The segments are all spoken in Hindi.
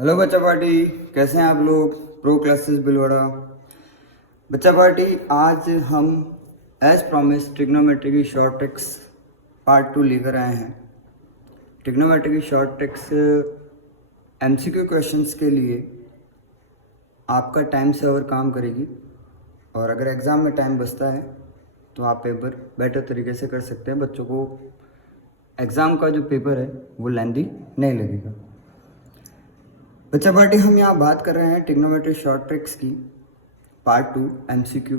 हेलो बच्चा पार्टी, कैसे हैं आप लोग। Pro classes Bhilwara. बच्चा पार्टी, आज हम एज प्रॉमिस ट्रिग्नोमेट्री की शॉर्ट ट्रिक्स पार्ट 2 लेकर आए हैं। ट्रिग्नोमेट्री की शॉर्ट ट्रिक्स एमसीक्यू क्वेश्चंस के लिए आपका टाइम सेवर काम करेगी, और अगर एग्ज़ाम में टाइम बचता है तो आप पेपर बेटर तरीके से कर सकते हैं। बच्चों को एग्ज़ाम का जो पेपर है वो लेंदी नहीं लगेगा। बच्चा पार्टी, हम यहाँ बात कर रहे हैं ट्रिग्नोमेट्री शॉर्ट ट्रिक्स की part 2 MCQ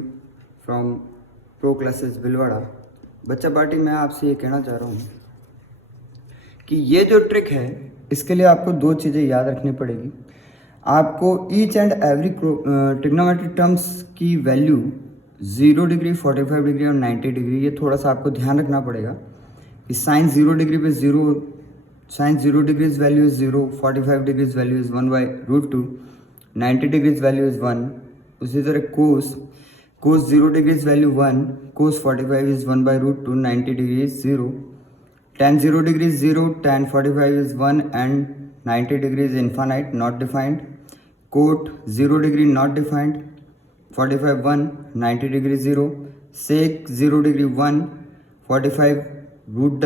from pro classes Bhilwara. बच्चा पार्टी, मैं आपसे ये कहना चाह रहा हूँ कि ये जो ट्रिक है इसके लिए आपको दो चीज़ें याद रखनी पड़ेगी। आपको each and every trigonometry terms की वैल्यू 0 डिग्री, 45 डिग्री और 90 डिग्री, ये थोड़ा सा आपको ध्यान रखना पड़ेगा कि साइन 0 डिग्री पे 0, sin 0 degrees value is 0, 45 degrees value is 1 by root 2, 90 degrees value is 1। उसी तरह cos 0 degrees value 1, cos 45 is 1 by root 2, 90 degrees 0, tan 0 degrees 0, tan 45 is 1 and 90 degrees infinite not defined, cot 0 degree not defined, 45 1, 90 degree 0, sec 0 degree 1, 45 root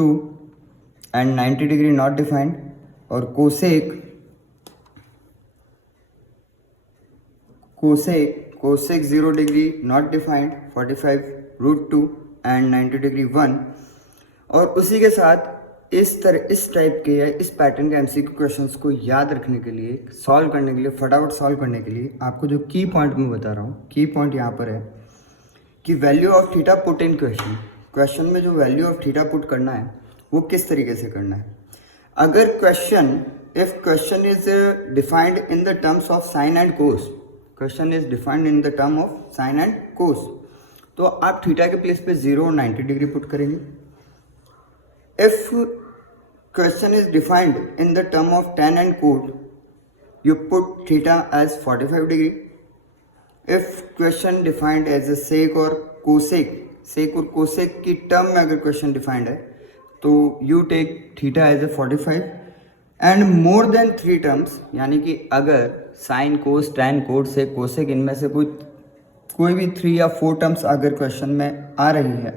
2 and 90 degree not defined, और cosec 0 degree not defined, 45 root 2 and 90 degree 1। और उसी के साथ इस टाइप के या इस पैटर्न के एमसीक्यू क्वेश्चंस को याद रखने के लिए, सॉल्व करने के लिए, फटाफट सॉल्व करने के लिए आपको जो की पॉइंट मैं बता रहा हूँ, की पॉइंट यहाँ पर है कि value of theta put in question में जो वैल्यू ऑफ थीटा पुट करना है वो किस तरीके से करना है। अगर if question is defined in the terms of sine and cos, question is defined in the term of sine and cos, तो आप थीटा के प्लेस पे 0 और 90 डिग्री पुट करेंगे। If question is defined in the term of tan and cot, you put theta as 45 degree. If question defined as a sec और कोसेक की टर्म में अगर क्वेश्चन डिफाइंड है तो you take theta as a 45 and more than 3 terms, यानी कि अगर साइन कोस टैन कोट से कोसेक इनमें से कोई भी 3 या 4 टर्म्स अगर क्वेश्चन में आ रही है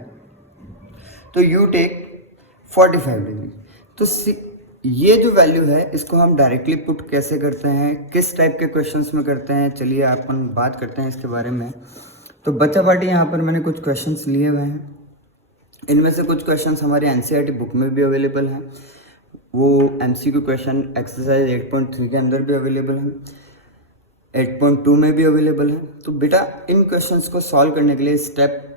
तो यू टेक 45 डिग्री। तो ये जो वैल्यू है इसको हम डायरेक्टली पुट कैसे करते हैं, किस टाइप के क्वेश्चंस में करते हैं, चलिए अपन बात करते हैं इसके बारे में। तो बच्चा पार्टी, यहाँ पर मैंने कुछ क्वेश्चंस लिए हुए हैं। इनमें से कुछ क्वेश्चंस हमारे एनसीईआरटी बुक में भी अवेलेबल हैं, वो एमसीक्यू क्वेश्चन एक्सरसाइज 8.3 के अंदर भी अवेलेबल हैं, 8.2 में भी अवेलेबल हैं। तो बेटा, इन क्वेश्चंस को सॉल्व करने के लिए स्टेप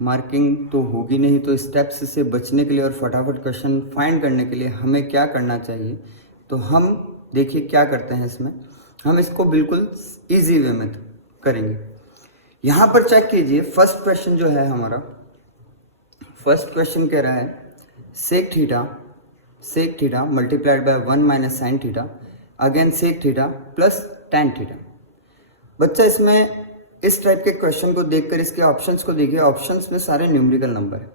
मार्किंग तो होगी नहीं, तो स्टेप्स से बचने के लिए और फटाफट क्वेश्चन फाइंड करने के लिए हमें क्या करना चाहिए, तो हम देखिए क्या करते हैं इसमें। हम इसको बिल्कुल ईजी वे में करेंगे। यहाँ पर चेक कीजिए, फर्स्ट क्वेश्चन जो है हमारा, फर्स्ट क्वेश्चन कह रहा है sec theta multiplied by 1 minus sine theta again sec theta plus tan theta. बच्चा, इसमें इस टाइप के क्वेश्चन को देखकर इसके ऑप्शंस को देखिए, ऑप्शंस में सारे न्यूमेरिकल नंबर है,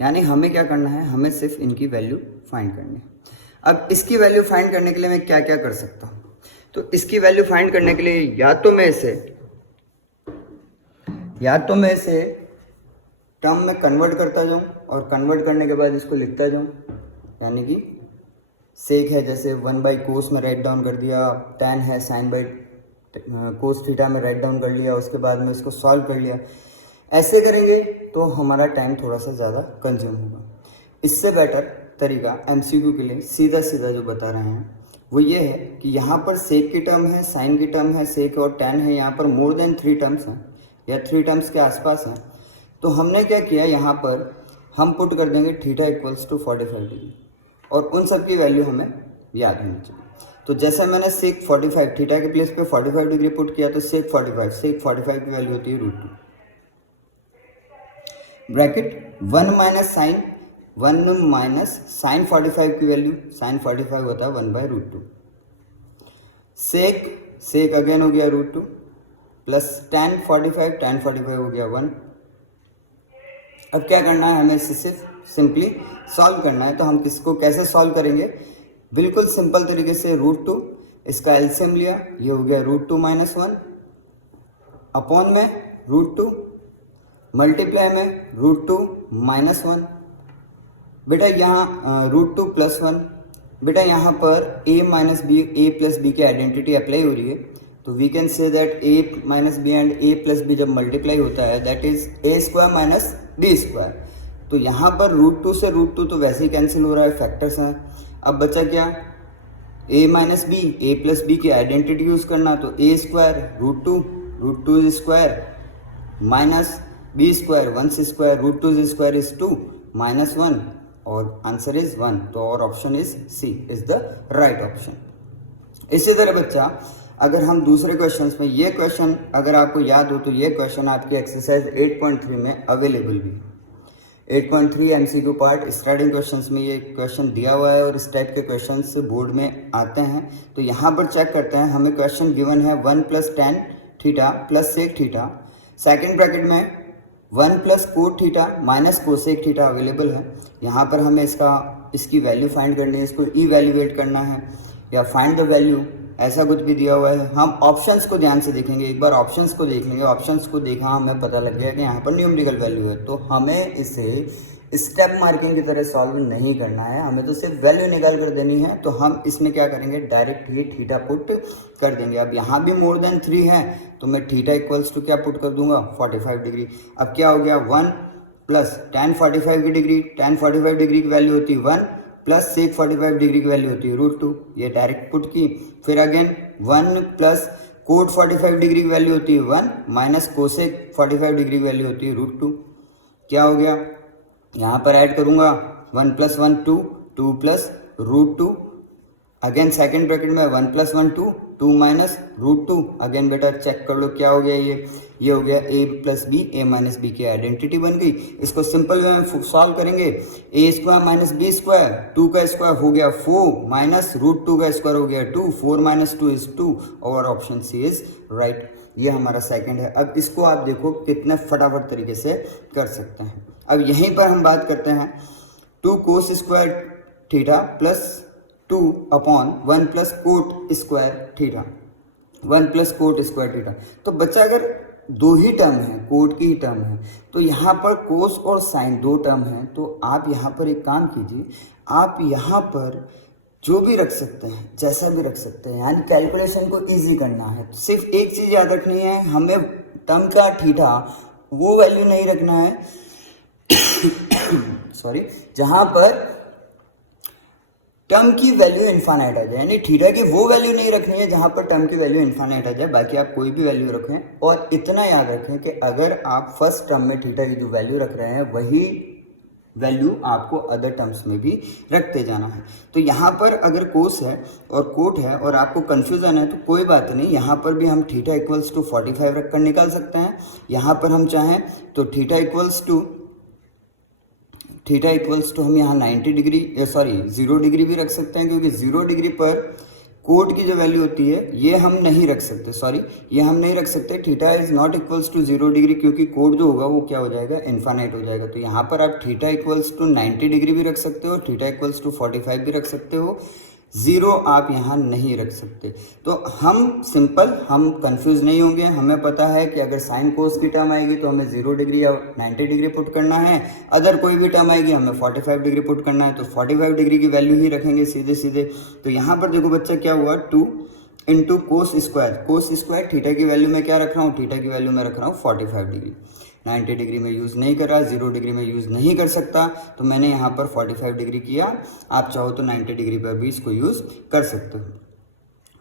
यानी हमें क्या करना है, हमें सिर्फ इनकी वैल्यू फाइंड करनी है। अब इसकी वैल्यू फाइंड करने के लिए मैं क्या क्या कर सकता हूँ, तो इसकी वैल्यू फाइंड करने के लिए या तो मैं इसे टर्म में कन्वर्ट करता जाऊँ और कन्वर्ट करने के बाद इसको लिखता जाऊँ, यानी कि सेक है जैसे 1 बाई कोस में राइट डाउन कर दिया, टैन है साइन बाई कोस थीटा में राइट डाउन कर लिया, उसके बाद में इसको सॉल्व कर लिया। ऐसे करेंगे तो हमारा टाइम थोड़ा सा ज़्यादा कंज्यूम होगा। इससे बेटर तरीका एमसीक्यू के लिए सीधा जो बता रहे हैं वो ये है कि यहाँ पर सेक की टर्म है, साइन की टर्म है, सेक और टैन है, यहाँ पर मोर देन 3 टर्म्स हैं या 3 टर्म्स के आसपास हैं। तो हमने क्या किया, यहाँ पर हम पुट कर देंगे थीटा इक्वल्स टू 45 डिग्री, और उन सब की वैल्यू हमें याद होनी चाहिए। तो जैसे मैंने सेक 45 थीटा के प्लेस पे 45 डिग्री पुट किया, तो सेक 45 की वैल्यू होती है रूट 2 ब्रैकेट 1 माइनस साइन 45 की वैल्यू, साइन 45 होता है 1 बाय रूट 2, सेक अगेन हो गया रूट 2 प्लस टैन 45 हो गया 1। अब क्या करना है, हमें इसे सिर्फ सिंपली सॉल्व करना है। तो हम किसको कैसे सॉल्व करेंगे, बिल्कुल सिंपल तरीके से रूट 2 इसका एलसीएम लिया, ये हो गया √2 - 1 अपॉन में √2 मल्टीप्लाई में √2 - 1। बेटा यहाँ √2 + 1, बेटा यहाँ पर a प्लस बी की आइडेंटिटी अप्लाई हो रही है, तो we can say that a - b and a + b जब मल्टीप्लाई होता है दैट इज a² - b²। तो यहाँ पर √2 से √2 तो वैसे ही कैंसिल हो रहा है, फैक्टर्स हैं। अब बचा क्या, a - b, a + b की आइडेंटिटी यूज करना, तो a² √2 square minus b square 1 square, √2 square is 2 -1 और आंसर इज 1। तो और option is C is the right option. इसी तरह बच्चा अगर हम दूसरे क्वेश्चंस में, ये क्वेश्चन अगर आपको याद हो तो ये क्वेश्चन आपकी एक्सरसाइज 8.3 में अवेलेबल भी है। 8.3 MCQ पार्ट स्टार्टिंग क्वेश्चंस में ये क्वेश्चन दिया हुआ है और इस टाइप के क्वेश्चंस बोर्ड में आते हैं। तो यहाँ पर चेक करते हैं, हमें क्वेश्चन गिवन है 1 + tan theta + sec theta, second bracket में 1 + cot theta - cosec theta available है। यहाँ पर हमें इसकी वैल्यू फाइंड करनी है, इसको इवैल्यूएट करना है या फाइंड द वैल्यू, ऐसा कुछ भी दिया हुआ है। हम ऑप्शंस को ध्यान से देखेंगे, एक बार ऑप्शंस को देख लेंगे। ऑप्शंस को देखा हमें पता लग गया कि यहाँ पर न्यूमेरिकल वैल्यू है, तो हमें इसे स्टेप मार्किंग की तरह सॉल्व नहीं करना है, हमें तो सिर्फ वैल्यू निकाल कर देनी है। तो हम इसमें क्या करेंगे, डायरेक्ट ही थीटा पुट कर देंगे। अब यहाँ भी मोर देन 3 है तो मैं थीटा इक्वल्स टू क्या पुट कर दूंगा, 45 डिग्री। अब क्या हो गया, 1 + tan 45 की डिग्री, tan 45 डिग्री की वैल्यू होती है 1 + sec 45 डिग्री की वैल्यू होती है √2, ये डायरेक्ट पुट की। फिर अगेन 1 + cot 45 डिग्री की वैल्यू होती है 1 - cosec 45 डिग्री की वैल्यू होती है √2। क्या हो गया, यहाँ पर ऐड करूंगा 1 + 1 2 + √2, अगेन सेकेंड ब्रैकेट में 1 + 1 2 - √2। अगेन बेटा चेक कर लो क्या हो गया, ये हो गया a + b, a - b की आइडेंटिटी बन गई। इसको सिंपल वे में सॉल्व करेंगे, a² - b², 2 का स्क्वायर हो गया 4 - √2 का स्क्वायर हो गया 2, 4 - 2 इज 2 और ऑप्शन सी इज राइट। ये हमारा सेकंड है। अब इसको आप देखो कितने फटाफट तरीके से कर सकते हैं। अब यहीं पर हम बात करते हैं 2 cos² theta + 2 upon 1 + cot² theta, 1 + cot² theta. तो बच्चा अगर दो ही टर्म है, कोट की ही टर्म है, तो यहाँ पर कोस और साइन 2 टर्म है, तो आप यहाँ पर एक काम कीजिए, आप यहाँ पर जो भी रख सकते हैं, जैसा भी रख सकते हैं, यानी कैलकुलेशन को इजी करना है। सिर्फ एक चीज़ याद रखनी है, हमें टर्म का थीटा वो वैल्यू नहीं रखना है सॉरी, जहां पर टर्म की वैल्यू इन्फानाइट आ जाए, यानी थीटा की वो वैल्यू नहीं रखनी है जहां पर टर्म की वैल्यू इन्फानाइट आ जाए। बाकी आप कोई भी वैल्यू रखें और इतना याद रखें कि अगर आप फर्स्ट टर्म में थीटा की जो वैल्यू रख रहे हैं वही वैल्यू आपको अदर टर्म्स में भी रखते जाना है। तो यहाँ पर अगर कोस है और कोट है और आपको कन्फ्यूजन है तो कोई बात नहीं, यहाँ पर भी हम थीटा इक्वल्स टू 45 रख कर निकाल सकते हैं। यहाँ पर हम चाहें तो थीटा इक्वल्स टू हम यहाँ 90 डिग्री 0 डिग्री भी रख सकते हैं, क्योंकि 0 डिग्री पर कोट की जो वैल्यू होती है ये हम नहीं रख सकते, theta is not equals to 0 degree, क्योंकि कोट जो होगा वो क्या हो जाएगा, इन्फानाइट हो जाएगा। तो यहाँ पर आप थीटा इक्वल्स टू 90 डिग्री भी रख सकते हो, थीटा इक्वल्स टू 45 भी रख सकते हो, 0 आप यहाँ नहीं रख सकते। तो हम कंफ्यूज नहीं होंगे, हमें पता है कि अगर साइन कोस की टर्म आएगी तो हमें 0 डिग्री या 90 डिग्री पुट करना है, अदर कोई भी टर्म आएगी हमें 45 डिग्री पुट करना है, तो 45 डिग्री की वैल्यू ही रखेंगे सीधे। तो यहाँ पर देखो बच्चा क्या हुआ, 2 × cos स्क्वायर थीटा की वैल्यू में क्या रख रहा हूँ, थीटा की वैल्यू में रख रहा हूँ 45 डिग्री। 90 डिग्री में यूज़ नहीं कर रहा, 0 डिग्री में यूज़ नहीं कर सकता, तो मैंने यहाँ पर 45 डिग्री किया। आप चाहो तो 90 डिग्री पर भी इसको यूज़ कर सकते हो।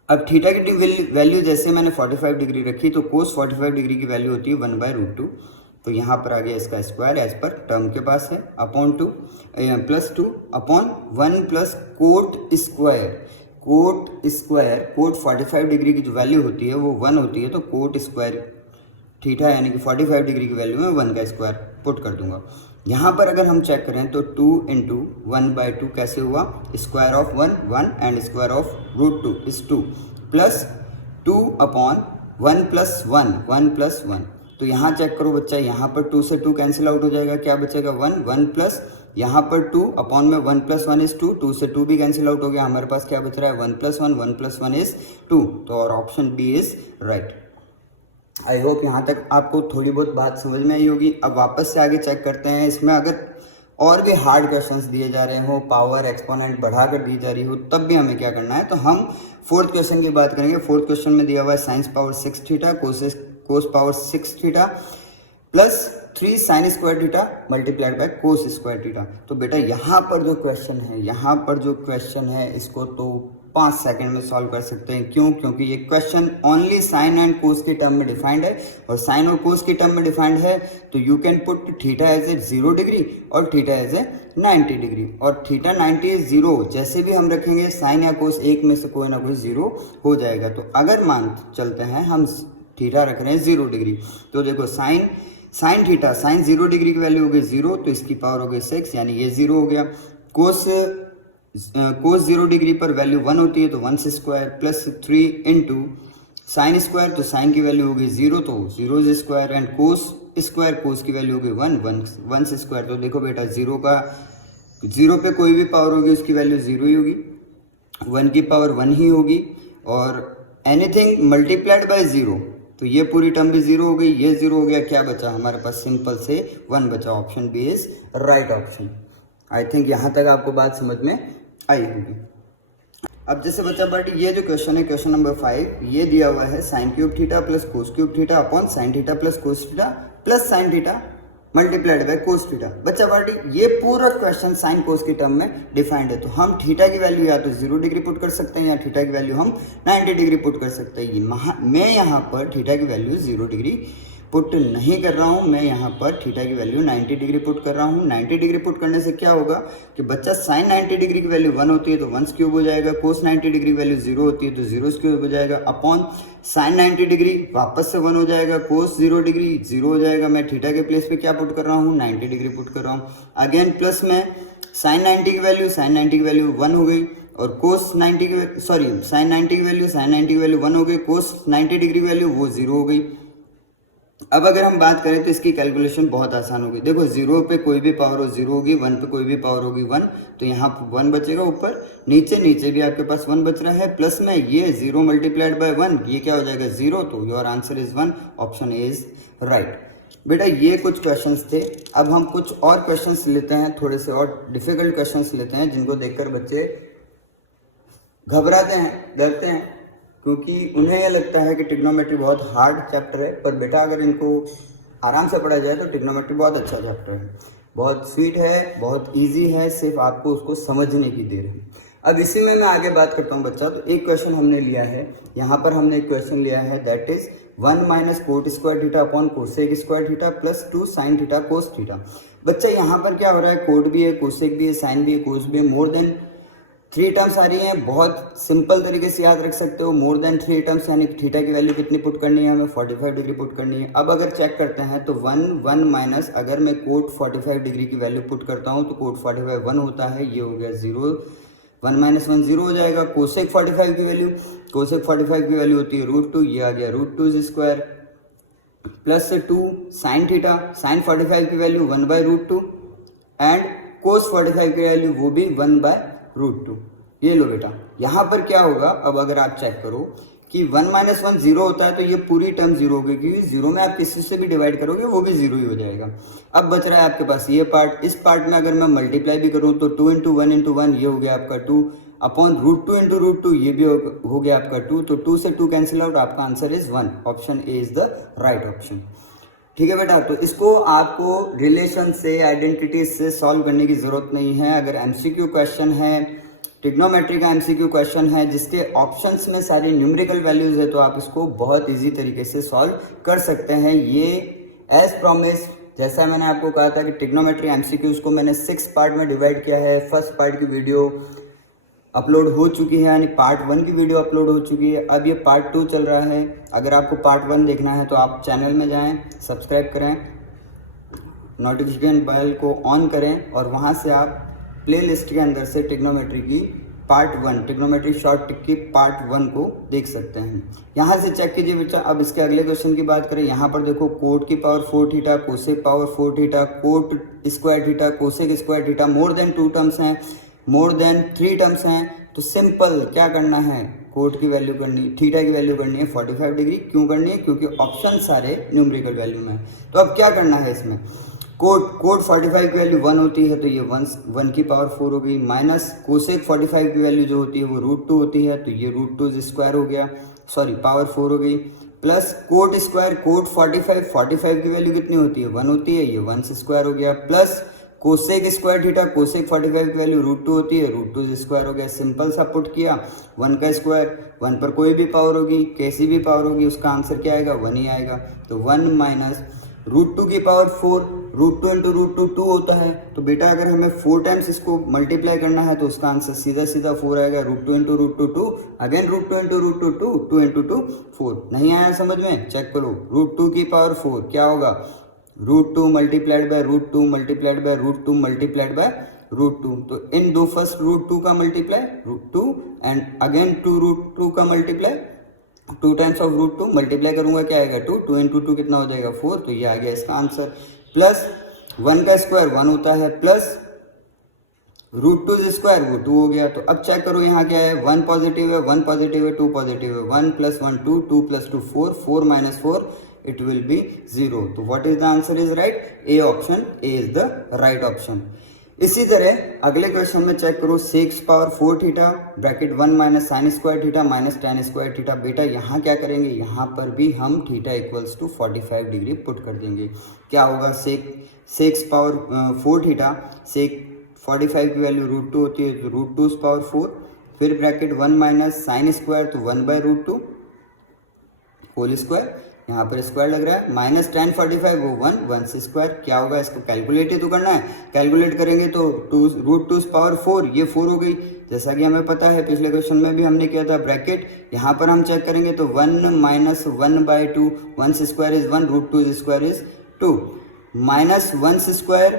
अब थीटा की वैल्यू जैसे मैंने 45 डिग्री रखी, तो कोस 45 डिग्री की वैल्यू होती है 1/√2। तो यहाँ पर आ गया इसका स्क्वायर एज पर टर्म के पास है, अपॉन 2 +2 अपॉन 1 + कोट 45 डिग्री की जो वैल्यू होती है वो 1 होती है, तो कोट स्क्वायर थीटा यानी कि 45 डिग्री की वैल्यू में 1 का स्क्वायर पुट कर दूंगा। यहाँ पर अगर हम चेक करें तो 2 × 1/2 कैसे हुआ, square of 1 and square of √2 is 2 plus 2 upon 1 + 1 तो यहाँ चेक करो बच्चा, यहाँ पर 2 से 2 कैंसिल आउट हो जाएगा, क्या बचेगा 1 + यहाँ पर 2 अपॉन में 1 + 1 इज 2, 2 से 2 भी कैंसिल आउट हो गया, हमारे पास क्या बच रहा है 1 + 1, 1 + 1 इज 2, तो और option B is right. I hope यहाँ तक आपको थोड़ी बहुत बात समझ में आई होगी। अब वापस से आगे चेक करते हैं, इसमें अगर और भी हार्ड क्वेश्चंस दिए जा रहे हो, पावर एक्सपोनेंट बढ़ाकर दी जा रही हो, तब भी हमें क्या करना है, तो हम फोर्थ क्वेश्चन की बात करेंगे। फोर्थ क्वेश्चन में दिया हुआ है science power 6 theta cos power 6 theta plus 3 sign square theta multiplied by cos square theta. तो बेटा यहाँ पर जो क्वेश्चन है इसको तो 5 सेकंड में सॉल्व कर सकते हैं। क्यों? क्योंकि ये question only sine and cos के टर्म में डिफाइंड है, और साइन और कोस के टर्म में डिफाइंड है तो you can put theta as a 0 degree और थीटा एज ए 90 डिग्री, और थीटा 90 0 जैसे भी हम रखेंगे साइन या कोस एक में से कोई ना कोई 0 हो जाएगा। तो अगर मान चलते हैं हम थीटा रख रहे हैं 0 डिग्री, तो देखो साइन थीटा, साइन 0 डिग्री की वैल्यू हो गई 0, तो इसकी पावर हो गई 6, यानी ये 0 हो गया। कोस 0 डिग्री पर वैल्यू 1 होती है, तो 1 square plus 3 into sine square, तो साइन की वैल्यू हो गई 0, तो 0 स्क्वायर, एंड कोस स्क्वायर, कोस की वैल्यू हो गई 1 स्क्वायर। तो देखो बेटा 0 पे कोई भी पावर होगी उसकी वैल्यू 0 ही होगी, 1 की पावर 1 ही होगी, और एनीथिंग मल्टीप्लाइड बाय 0, तो ये पूरी टर्म भी 0 हो गई, ये 0 हो गया, क्या बचा हमारे पास, सिंपल से 1 बचा। Option B is right option. I think यहाँ तक आपको बात समझ में आई होगी। अब जैसे बच्चा पार्टी ये जो क्वेश्चन है, क्वेश्चन नंबर 5, ये दिया हुआ है sine cube theta plus cos cube theta upon sine theta plus cos theta plus sine theta multiplied by cos theta. बच्चा पार्टी ये पूरा क्वेश्चन साइन कोस की टर्म में डिफाइंड है, तो हम थीटा की वैल्यू या तो 0 डिग्री पुट कर सकते हैं या थीटा की वैल्यू हम 90 डिग्री पुट कर सकते हैं। मैं यहाँ पर थीटा की वैल्यू 0 डिग्री पुट नहीं कर रहा हूँ, मैं यहाँ पर थीटा की वैल्यू 90 डिग्री पुट कर रहा हूँ। 90 डिग्री पुट करने से क्या होगा कि बच्चा साइन 90 डिग्री की वैल्यू 1 होती है तो 1 क्यूब हो जाएगा, कोस 90 डिग्री वैल्यू 0 होती है तो 0 क्यूब हो जाएगा, अपॉन साइन 90 डिग्री वापस से 1 हो जाएगा, कोस 0 डिग्री 0 हो जाएगा। मैं थीटा के प्लेस पे क्या पुट कर रहा हूँ, 90 डिग्री पुट कर रहा हूँ। अगेन प्लस में साइन 90 की वैल्यू 1 हो गई, और कोस 90 की साइन 90 की वैल्यू 1 हो गई, कोस 90 डिग्री वैल्यू वो 0 हो गई। अब अगर हम बात करें तो इसकी कैलकुलेशन बहुत आसान होगी। देखो 0 पे कोई भी पावर हो 0 होगी, 1 पे कोई भी पावर होगी 1, तो यहाँ 1 बचेगा ऊपर, नीचे भी आपके पास 1 बच रहा है, प्लस में ये 0 मल्टीप्लाइड बाय 1, ये क्या हो जाएगा 0, तो your answer is 1, option A is right. बेटा ये कुछ क्वेश्चंस थे। अब हम कुछ और क्वेश्चंस लेते हैं, थोड़े से और डिफिकल्ट क्वेश्चंस लेते हैं जिनको देखकर बच्चे घबराते हैं, डरते हैं, क्योंकि उन्हें यह लगता है कि ट्रिग्नोमेट्री बहुत हार्ड चैप्टर है। पर बेटा अगर इनको आराम से पढ़ा जाए तो ट्रिग्नोमेट्री बहुत अच्छा चैप्टर है, बहुत स्वीट है, बहुत इजी है, सिर्फ आपको उसको समझने की देर है। अब इसी में मैं आगे बात करता हूँ बच्चा। तो एक क्वेश्चन हमने लिया है, यहाँ पर हमने एक क्वेश्चन लिया है, that is 1 minus cot square theta upon cosec square theta plus 2 sine theta cos theta. बच्चा यहाँ पर क्या हो रहा है, कोट भी है, कोसेक भी है, साइन भी है, कोस भी है, मोर देन 3 टर्म्स आ रही हैं। बहुत सिंपल तरीके से याद रख सकते हो, मोर देन 3 टर्म्स, यानी थीटा की वैल्यू कितनी पुट करनी है हमें, 45 डिग्री पुट करनी है। अब अगर चेक करते हैं तो 1 माइनस, अगर मैं कोट 45 डिग्री की वैल्यू पुट करता हूं तो कोट 45 1 होता है, ये हो गया 0, 1 माइनस 1 0 हो जाएगा। कोसेक 45 की वैल्यू होती है √2, ये आ गया √2 square, plus 2 sine theta, sine 45 की वैल्यू 1/√2, एंड कोस 45 की वैल्यू वो भी 1/√2। ये लो बेटा, यहाँ पर क्या होगा, अब अगर आप चेक करो कि 1 माइनस 1 0 होता है तो ये पूरी टर्म 0 होगी, क्योंकि 0 में आप किसी से भी डिवाइड करोगे वो भी 0 ही हो जाएगा। अब बच रहा है आपके पास ये पार्ट, इस पार्ट में अगर मैं मल्टीप्लाई भी करूँ तो 2 × 1 × 1 ये हो गया आपका 2, अपॉन √2 × √2 ये भी हो गया आपका 2, तो 2 से 2 कैंसिल आउट, आपका answer is 1, option A is the right option. ठीक है बेटा, तो इसको आपको रिलेशन से, आइडेंटिटी से सॉल्व करने की जरूरत नहीं है। अगर एमसीक्यू क्वेश्चन है, ट्रिग्नोमेट्री का एमसीक्यू क्वेश्चन है जिसके ऑप्शंस में सारी न्यूमेरिकल वैल्यूज है, तो आप इसको बहुत इजी तरीके से सॉल्व कर सकते हैं। ये एज प्रॉमिस, जैसा मैंने आपको कहा था कि ट्रिग्नोमेट्री एमसीक्यूज को मैंने 6 पार्ट में डिवाइड किया है। फर्स्ट पार्ट की वीडियो अपलोड हो चुकी है, यानी पार्ट 1 की वीडियो अपलोड हो चुकी है। अब ये पार्ट 2 चल रहा है। अगर आपको पार्ट 1 देखना है तो आप चैनल में जाएं, सब्सक्राइब करें, नोटिफिकेशन बेल को ऑन करें, और वहाँ से आप प्लेलिस्ट के अंदर से ट्रिग्नोमेट्री की पार्ट 1 ट्रिग्नोमेट्री शॉर्ट ट्रिक की पार्ट 1 को देख सकते हैं। यहाँ से चेक कीजिए बच्चा। अब इसके अगले क्वेश्चन की बात करें, यहाँ पर देखो कोट की power 4 theta, cosec power 4 theta, coat square theta, cosec square theta, more than 2 terms हैं, मोर देन 3 टर्म्स हैं। तो सिंपल क्या करना है, कोट की वैल्यू करनी, थीटा की वैल्यू करनी है 45 डिग्री। क्यों करनी है, क्योंकि ऑप्शन सारे न्यूमेरिकल वैल्यू में है। तो अब क्या करना है इसमें, कोट 45 की वैल्यू 1 होती है तो ये 1 की पावर 4 हो गई, माइनस कोसेक 45 की वैल्यू जो होती है वो √2 होती है तो ये √2 स्क्वायर हो गया, सॉरी पावर 4 हो गई, प्लस कोट स्क्वायर, कोट 45 की वैल्यू कितनी होती है 1 होती है, ये 1 स्क्वायर हो गया, plus cosec square theta, cosec 45 की वैल्यू √2 होती है, √2 स्क्वायर हो गया। सिंपल सा पुट किया, 1 का स्क्वायर, 1 पर कोई भी पावर होगी, कैसी भी पावर होगी, उसका आंसर क्या आएगा 1 ही आएगा। तो 1 माइनस √2 की पावर 4, √2 इंटू √2 2 होता है। तो बेटा अगर हमें 4 टाइम्स इसको मल्टीप्लाई करना है तो उसका आंसर सीधा सीधा 4 आएगा। √2 इंटू √2 2, अगेन √2 इंटू √2 2, 2 इंटू 2 4। नहीं आया समझ में, चेक करो। √2 की पावर 4 क्या होगा, √2 multiplied by √2 multiplied by √2 multiplied by √2। तो इन दो फर्स्ट √2 का मल्टीप्लाई √2 एंड अगेन 2 √2 का मल्टीप्लाई 2 टाइम्स ऑफ √2 मल्टीप्लाई करूंगा क्या आएगा 2, 2 इंटू 2 कितना हो जाएगा 4। तो ये आ गया इसका आंसर। प्लस 1 का स्क्वायर 1 होता है, प्लस √2 स्क्वायर वो 2 हो गया। तो अब चेक करो यहाँ क्या है, 1 पॉजिटिव है, 1 पॉजिटिव है, 2 पॉजिटिव है, 1 plus 1 2, 2 plus 2 4, 4 minus 4 it will be 0। तो what is the answer is right, A option, A is the right option. इसी तरह अगले क्वेश्चन में चेक करो, sec power 4 theta bracket 1 minus sine square theta minus tan square theta. बेटा यहाँ क्या करेंगे, यहाँ पर भी हम theta equals to 45 degree put कर देंगे। क्या होगा, सेक्स पावर 4 थीटा, सेक 45 की वैल्यू √2 होती है तो √2 पावर 4, फिर ब्रैकेट 1 माइनस साइन स्क्वायर तो 1 बाय √2 होल स्क्वायर, यहाँ पर स्क्वायर लग रहा है, माइनस टेन 45 वो 1 से स्क्वायर। क्या होगा, इसको कैलकुलेट ही तो करना है, कैलकुलेट करेंगे तो √2 पावर 4 ये 4 हो गई, जैसा कि हमें पता है पिछले क्वेश्चन में भी हमने किया था। ब्रैकेट यहाँ पर हम चेक करेंगे तो 1 minus 1 by 2, 1 square is 1, √2 square is 2, minus 1 square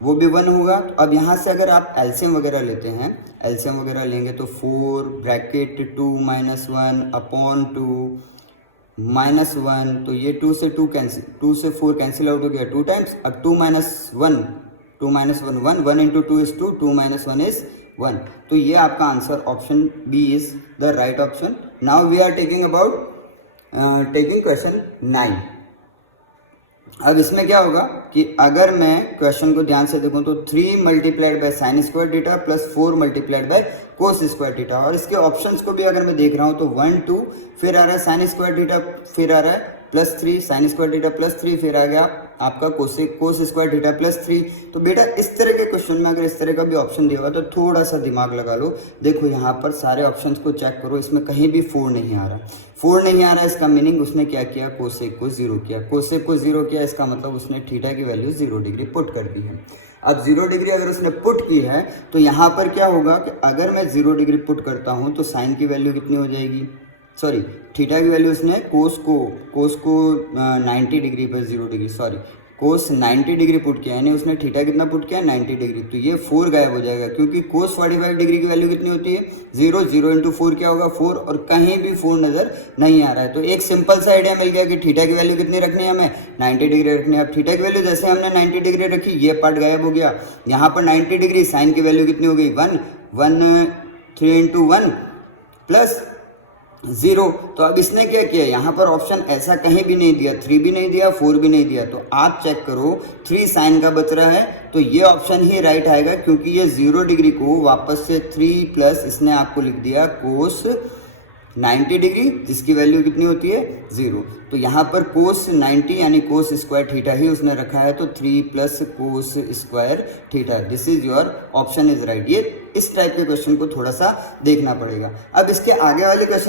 वो भी 1 होगा। तो अब यहाँ से अगर आप एलसीएम वगैरह लेते हैं, एलसीएम वगैरह लेंगे तो 4 ब्रैकेट 2 माइनस 1 अपॉन 2 माइनस 1, तो ये 2 से 2 कैंसिल, 2 से 4 कैंसिल आउट हो गया 2 टाइम्स। अब 2 minus 1 1 into 2 is 2, 2 minus 1 is 1। तो ये आपका answer option B is the right option. Now we are taking about taking question 9। अब इसमें क्या होगा कि अगर मैं क्वेश्चन को ध्यान से देखूं तो 3 multiplied by sine square theta plus 4 multiplied by cos square theta, और इसके ऑप्शंस को भी अगर मैं देख रहा हूं तो 1 2 फिर आ रहा है साइन स्क्वायर थीटा, फिर आ रहा है plus 3 sign square theta plus 3, फिर आ गया आपका कोस स्क्वायर थीटा प्लस 3। तो बेटा इस तरह के क्वेश्चन में अगर इस तरह का भी ऑप्शन दिया हुआ तो थोड़ा सा दिमाग लगा लो। देखो यहाँ पर सारे ऑप्शंस को चेक करो, इसमें कहीं भी 4 नहीं आ रहा, 4 नहीं आ रहा, इसका मीनिंग उसने क्या किया, कोसेक को 0 किया, कोसेक को 0 किया, इसका मतलब उसने थीटा की वैल्यू 0 डिग्री पुट कर दी है। अब 0 डिग्री अगर उसने पुट की है तो यहाँ पर क्या होगा कि अगर मैं 0 डिग्री पुट करता हूँ तो साइन की वैल्यू कितनी हो जाएगी, सॉरी थीटा की वैल्यू उसने कोस को 90 डिग्री पर 0 डिग्री, सॉरी कोस 90 डिग्री पुट किया, यानी उसने थीटा कितना पुट किया 90 डिग्री। तो ये 4 गायब हो जाएगा क्योंकि कोस 45 डिग्री की वैल्यू कितनी होती है 0, 0 इंटू 4 क्या होगा 4, और कहीं भी 4 नजर नहीं आ रहा है। तो एक सिंपल सा आइडिया मिल गया कि थीटा की वैल्यू कितनी रखनी है, हमें 90 डिग्री रखनी है। अब थीटा की वैल्यू जैसे हमने 90 डिग्री रखी, ये पार्ट गायब हो गया, यहाँ पर 90 डिग्री, साइन की वैल्यू कितनी हो गई 1 3 इंटू 1 प्लस 0। तो अब इसने क्या किया, यहाँ पर ऑप्शन ऐसा कहीं भी नहीं दिया, 3 भी नहीं दिया, 4 भी नहीं दिया। तो आप चेक करो 3 साइन का बच रहा है, तो ये ऑप्शन ही राइट आएगा क्योंकि ये 0 डिग्री को वापस से 3 प्लस इसने आपको लिख दिया कोस 90 डिग्री, जिसकी वैल्यू कितनी होती है 0। तो यहाँ पर कोस 90 यानी कोस स्क्वायर थीटा ही उसने रखा है, तो 3 plus cos square theta, this is your option is right. ये इस टाइप के क्वेश्चन को थोड़ा सा देखना पड़ेगा। अब इसके आगे वाले क्वेश्चन